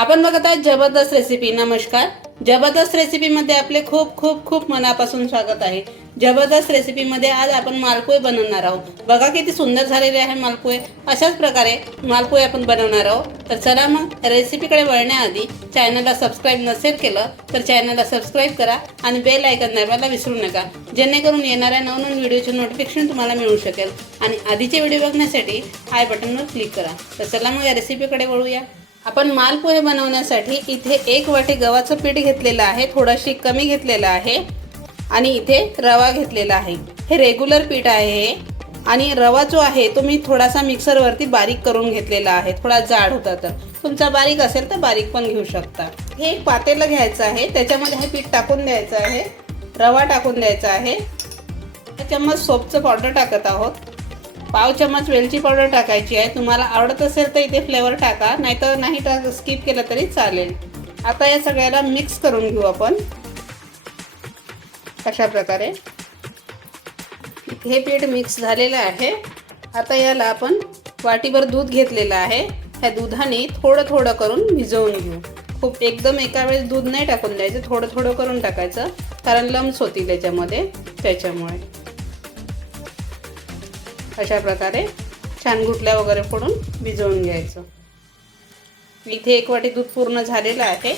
आपण बघत आहात जबरदस्त रेसिपी नमस्कार. जबरदस्त रेसिपीमध्ये आपले खूप खूप खूप मनापासून स्वागत आहे. जबरदस्त रेसिपीमध्ये आज आपण मालपोहे बनवणार आहोत. बघा किती सुंदर झालेले आहे मालपोहे. अशाच प्रकारे मालपोहे आपण बनवणार आहोत. तर चला मग रेसिपीकडे वळण्याआधी चॅनलला सबस्क्राईब नसेल केलं तर चॅनलला सबस्क्राईब करा आणि बेल आयकन दाबायला विसरू नका. जेणेकरून येणाऱ्या नवनवीन व्हिडिओचे नोटिफिकेशन तुम्हाला मिळू शकेल. आणि आधीचे व्हिडिओ बघण्यासाठी आय बटनवर क्लिक करा. तर चला मग या रेसिपीकडे वळूया. आपण मालपोहे बनवण्यासाठी इथे एक वाटी गव्हाचं पीठ घेतलेलं आहे थोडंशी कमी घेतलेलं आहे आणि इथे रवा घेतलेला आहे. हे रेग्युलर पीठ आहे हे. आणि रवा जो आहे तो मी थोडासा मिक्सरवरती बारीक करून घेतलेला आहे. थोडा जाड होता तर. तुमचा बारीक असेल तर बारीक पण घेऊ शकता. हे एक पातेलं घ्यायचं आहे. त्याच्यामध्ये हे पीठ टाकून द्यायचं आहे. रवा टाकून द्यायचा आहे. चम्मच सोपचं पावडर टाकत आहोत. पाव चम्मच वेलची पावडर टाकायची आहे. तुम्हाला आवडत असेल तर इथे फ्लेवर टाका. नाहीतर नाही टाक स्किप केलं तरी चालेल. आता या सगळ्याला मिक्स करून घेऊ आपण. अशा प्रकारे. हे पीठ मिक्स झालेलं आहे. आता याला आपण वाटीभर दूध घेतलेलं आहे. ह्या दुधाने थोडं थोडं करून भिजवून घेऊ. खूप एकदम एका वेळेस दूध नाही टाकून द्यायचं. थोडं थोडं करून टाकायचं. कारण लम्स होतील त्याच्यामध्ये त्याच्यामुळे. अशा प्रकारे छान गुटल्या वगैरे फोडून भिजवून घ्यायचं. इथे एक वाटी दूध पूर्ण झालेलं आहे.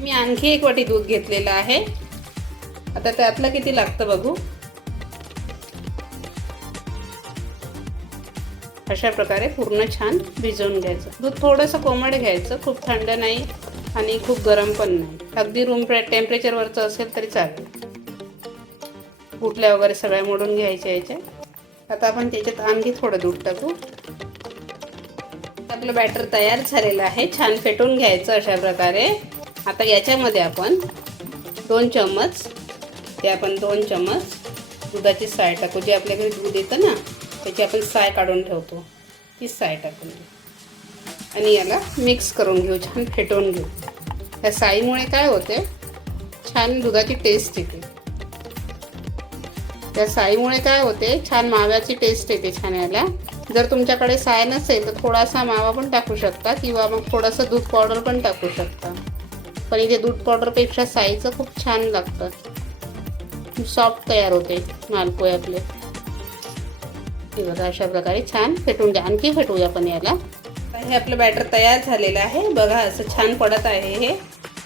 मी आणखी एक वाटी दूध घेतलेलं आहे. आता त्यातलं किती लागतं बघू. अशा प्रकारे पूर्ण छान भिजवून घ्यायचं. दूध थोडंसं कोमट घ्यायचं खूप थंड नाही आणि खूप गरम पण नाही. अगदी रूम टेम्परेचरवरचं असेल तरी चालेल. गुटल्या वगैरे सगळ्या मोडून घ्यायच्या याच्या आता आपण त्याच्यात आणखी थोडं दूध टाकू. आपलं बॅटर तयार झालेलं आहे. छान फेटून घ्यायचं अशा प्रकारे. आता याच्यामध्ये आपण दोन चम्मच ते आपण दोन चम्मच दुधाची साय टाकू. जे आपल्याकडे दूध येतं ना त्याची आपण साय काढून ठेवतो. ती साय टाकून घेऊ आणि याला मिक्स करून घेऊ छान फेटवून घेऊ. त्या साईमुळे काय होते? छान दुधाची टेस्ट येते. त्या साईमुळे काय होते छान माव्याची टेस्ट येते छान याला जर तुमच्याकडे साय नसेल तर थोडासा मावा पण टाकू शकता किंवा मग थोडंसं दूध पावडर पण टाकू शकता. पण इथे दूध पावडरपेक्षा साईचं खूप छान लागतं. सॉफ्ट तयार होते मालपोहे आपले. बघा अशा प्रकारे छान फेटून घ्या आणखी फेटूया पण याला. हे आपलं बॅटर तयार झालेलं आहे. बघा असं छान पडत आहे हे.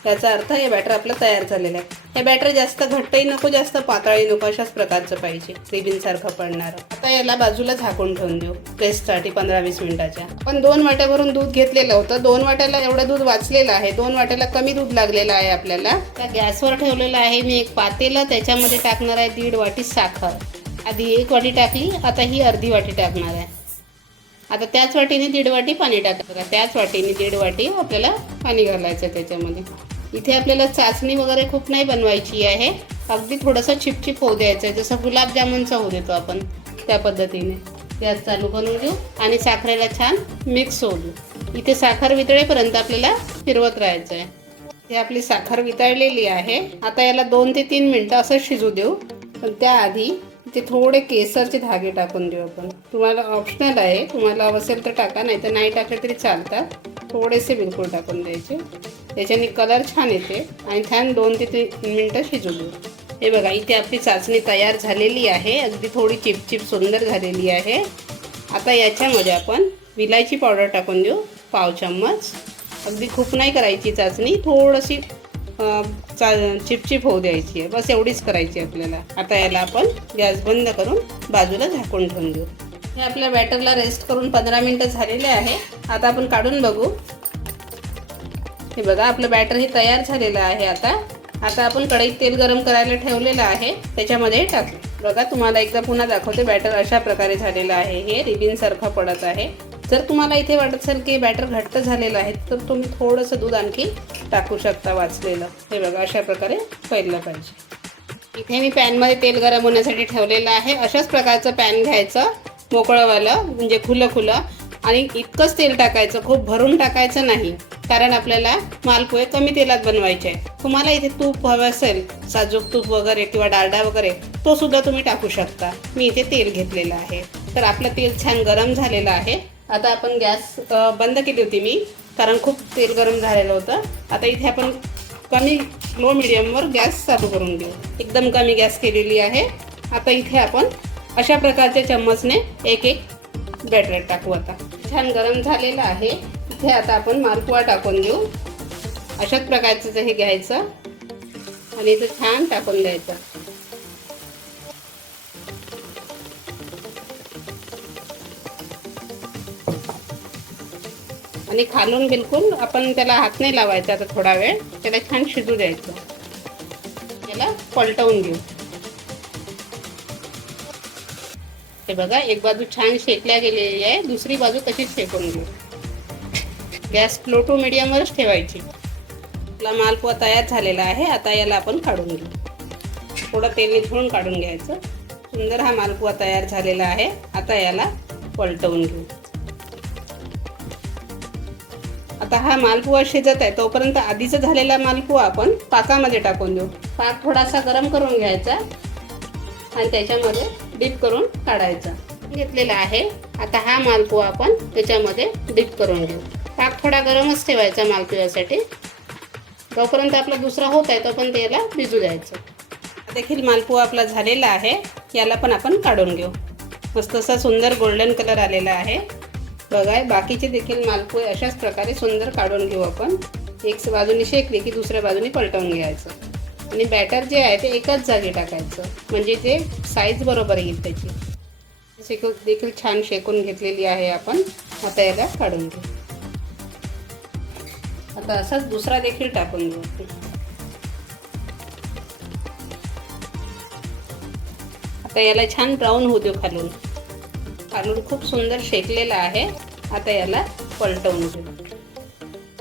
याचा अर्थ हे बॅटर आपलं तयार झालेलं आहे हे बॅटर जास्त घट्टही नको जास्त पातळही नको अशाच प्रकारचं पाहिजे. रिबिनसारखं पडणार. आता याला बाजूला झाकून ठेवून देऊ. पेस्टसाठी पंधरा वीस मिनिटाच्या. पण दोन वाट्यावरून दूध घेतलेलं होतं. दोन वाट्याला एवढं दूध वाचलेलं आहे. दोन वाट्याला कमी दूध लागलेलं आहे आपल्याला. त्या गॅसवर ठेवलेलं आहे. मी एक पातेलं त्याच्यामध्ये टाकणार आहे दीड वाटी साखर. आधी एक वाटी टाकली. आता ही अर्धी वाटी टाकणार आहे. आता त्याच वाटीने दीड वाटी पाणी टाकायचं. त्याच वाटीने दीड वाटी आपल्याला पाणी घालायचं त्याच्यामध्ये. इथे आपल्याला चाचणी वगैरे खूप नाही बनवायची आहे. अगदी थोडंसं चिपचिप होऊ द्यायचं आहे. जसं गुलाबजामुनचं होऊ देतो आपण त्या पद्धतीने. गॅस चालू करून देऊ आणि साखरेला छान मिक्स होऊ देऊ. इथे साखर वितळेपर्यंत आपल्याला फिरवत राहायचं आहे. हे आपली साखर वितळलेली आहे. आता याला दोन ते तीन मिनटं असं शिजू देऊ. पण त्याआधी ते थोडे केसरचे धागे टाकून देऊ आपण. तुम्हाला ऑप्शनल आहे. तुम्हाला असेल तर टाका नाही तर नाही टाकले तरी चालतात. थोडेसे बिलकुल टाकून द्यायचे. त्याच्याने कलर छान येते आणि छान दोन ते तीन मिनटं शिजू देऊ हे बघा इथे आपली चाचणी तयार झालेली आहे. अगदी थोडी चिपचिप सुंदर झालेली आहे. आता याच्यामध्ये आपण विलायची पावडर टाकून देऊ पाव चम्मच. अगदी खूप नाही करायची चाचणी थोडीशी चा चिपचिप होऊ द्यायची आहे. बस एवढीच करायची आपल्याला. आता याला आपण गॅस बंद करून बाजूला झाकून ठेवून देऊ. हे आपल्या बॅटरला रेस्ट करून पंधरा मिनटं झालेले आहे. आता आपण काढून बघू. हे बघा आपलं बॅटर हे तयार झालेलं आहे आता. आता आपण कढईत तेल गरम करायला ठेवलेलं आहे. त्याच्यामध्ये टाकू. बघा तुम्हाला एकदा पुन्हा दाखवते बॅटर अशा प्रकारे झालेलं आहे. हे रिबिनसारखं पडत आहे. जर तुम्हाला इथे वाटत असेल की बॅटर घट्ट झालेलं आहे तर तुम्ही थोडंसं दूध आणखी टाकू शकता वाचलेलं. हे बघा अशा प्रकारे पहिलं पाहिजे. इथे मी पॅनमध्ये तेल गरम होण्यासाठी ठेवलेलं आहे. अशाच प्रकारचं पॅन घ्यायचं. मोकळंवालं म्हणजे खुलं खुलं. आणि इतकंच तेल टाकायचं खूप भरून टाकायचं नाही. कारण आपल्याला मालपोहे कमी तेलात बनवायचे आहे तुम्हाला इथे तूप हवं असेल साजूक तूप वगैरे किंवा डालडा वगैरे तो सुद्धा तुम्ही टाकू शकता. मी इथे तेल घेतलेलं आहे. तर आपलं तेल छान गरम झालेलं आहे. आता आपण गॅस बंद केली होती मी कारण खूप तेल गरम झालेलं होतं. आता इथे आपण कमी लो मिडियमवर गॅस चालू करून घेऊ. एकदम कमी गॅस केलेली आहे. आता इथे आपण अशा प्रकारच्या चम्मचने एक एक बॅटर टाकू आता. छान गरम झालेलं आहे. इथे आता आपण मालपुआ टाकून घेऊ. अशाच प्रकारचं हे घ्यायचं. आणि इथं छान टाकून द्यायचं. आणि खालून बिलकुल आपण त्याला हात नाही लावायचा आता थोडा वेळ. त्याला छान शिजू द्यायचं. त्याला पलटवून घेऊ. हे बघा एक बाजू छान शेकल्या गेलेली आहे दुसरी बाजू तशीच शेकून घेऊ? गॅस लो टू मिडियमवरच ठेवायची. आपला मालपुआ तयार झालेला आहे आता याला आपण काढून घेऊ. थोडं तेल निथळून काढून घ्यायचं. सुंदर हा मालपुआ तयार झालेला आहे आता याला पलटवून घेऊ. आता हा मालपुआ शिजत आहे तोपर्यंत आधीचा झालेला मालपुआ आपण पाकामध्ये टाकून देऊ. पाक थोडासा गरम करून घ्यायचा. आणि त्याच्यामध्ये डीप करून काढायचा. घेतलेला आहे. आता हा मालपुआ आपण त्याच्यामध्ये डीप करून घेऊ. पाक थोडा गरमच ठेवायचा मालपुआसाठी जोपर्यंत आपला दुसरा होत आहे तोपर्यंत त्याला भिजू द्यायचं. देखील मालपुआ आपला झालेला आहे. याला पण आपण काढून घेऊ. मस्त असा सुंदर गोल्डन कलर आलेला आहे. बघा बाकीचे देखील मालपुए अशाच प्रकारे सुंदर काढून घेऊ आपण. एक बाजूने शेकली की दुसऱ्या बाजूने पलटवून घ्यायचं. आणि बॅटर जे आहे ते एकाच जागी टाकायचं. म्हणजे ते साईज बरोबर येईल त्याची. शेक देखील छान शेकून घेतलेली आहे आपण. आता याला काढून घेऊ. आता असाच दुसरा देखील टाकून घेऊ. आता याला छान ब्राऊन होऊ देऊ खालून. खालून खूप सुंदर शेकलेला आहे. आता याला पलटवून घेऊ.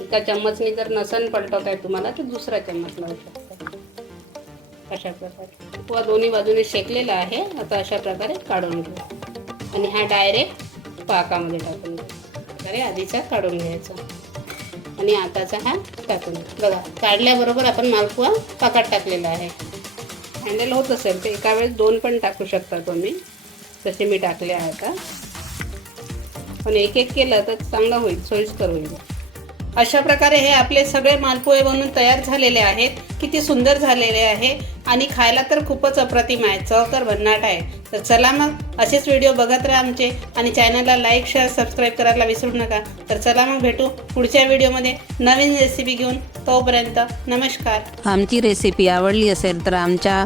एका चम्मचने जर नसन पलटवताय तुम्हाला तर दुसरा चम्मच लावू अशा प्रकारे किंवा दोन्ही बाजूने शेकलेला आहे. आता अशा प्रकारे काढून घेऊ. आणि हा डायरेक्ट पाकामध्ये टाकून घेऊ. प्रकारे आधीचा काढून घ्यायचा. आणि आताचा हा टाकून बघा काढल्याबरोबर आपण मालपुआ पाकात टाकलेला आहे. हँडल होत असेल तर एका वेळेस दोन पण टाकू शकता तुम्ही. तसे मी टाकले आहे आता. पण एक एक केलं तर चांगलं होईल सोयीस्कर होईल. अशा प्रकारे हे आपले सगळे मालपोहे बनून तयार झालेले आहेत. किती सुंदर झालेले आहे. आणि खायला तर खूपच अप्रतिम आहे. चव तर भन्नाट आहे. तर चला मग असेच व्हिडिओ बघत राहा आमचे. आणि चॅनलला लाईक शेअर सबस्क्राईब करायला विसरू नका. तर चला मग भेटू पुढच्या व्हिडिओमध्ये नवीन रेसिपी घेऊन. तोपर्यंत नमस्कार. आमची रेसिपी आवडली असेल तर आमच्या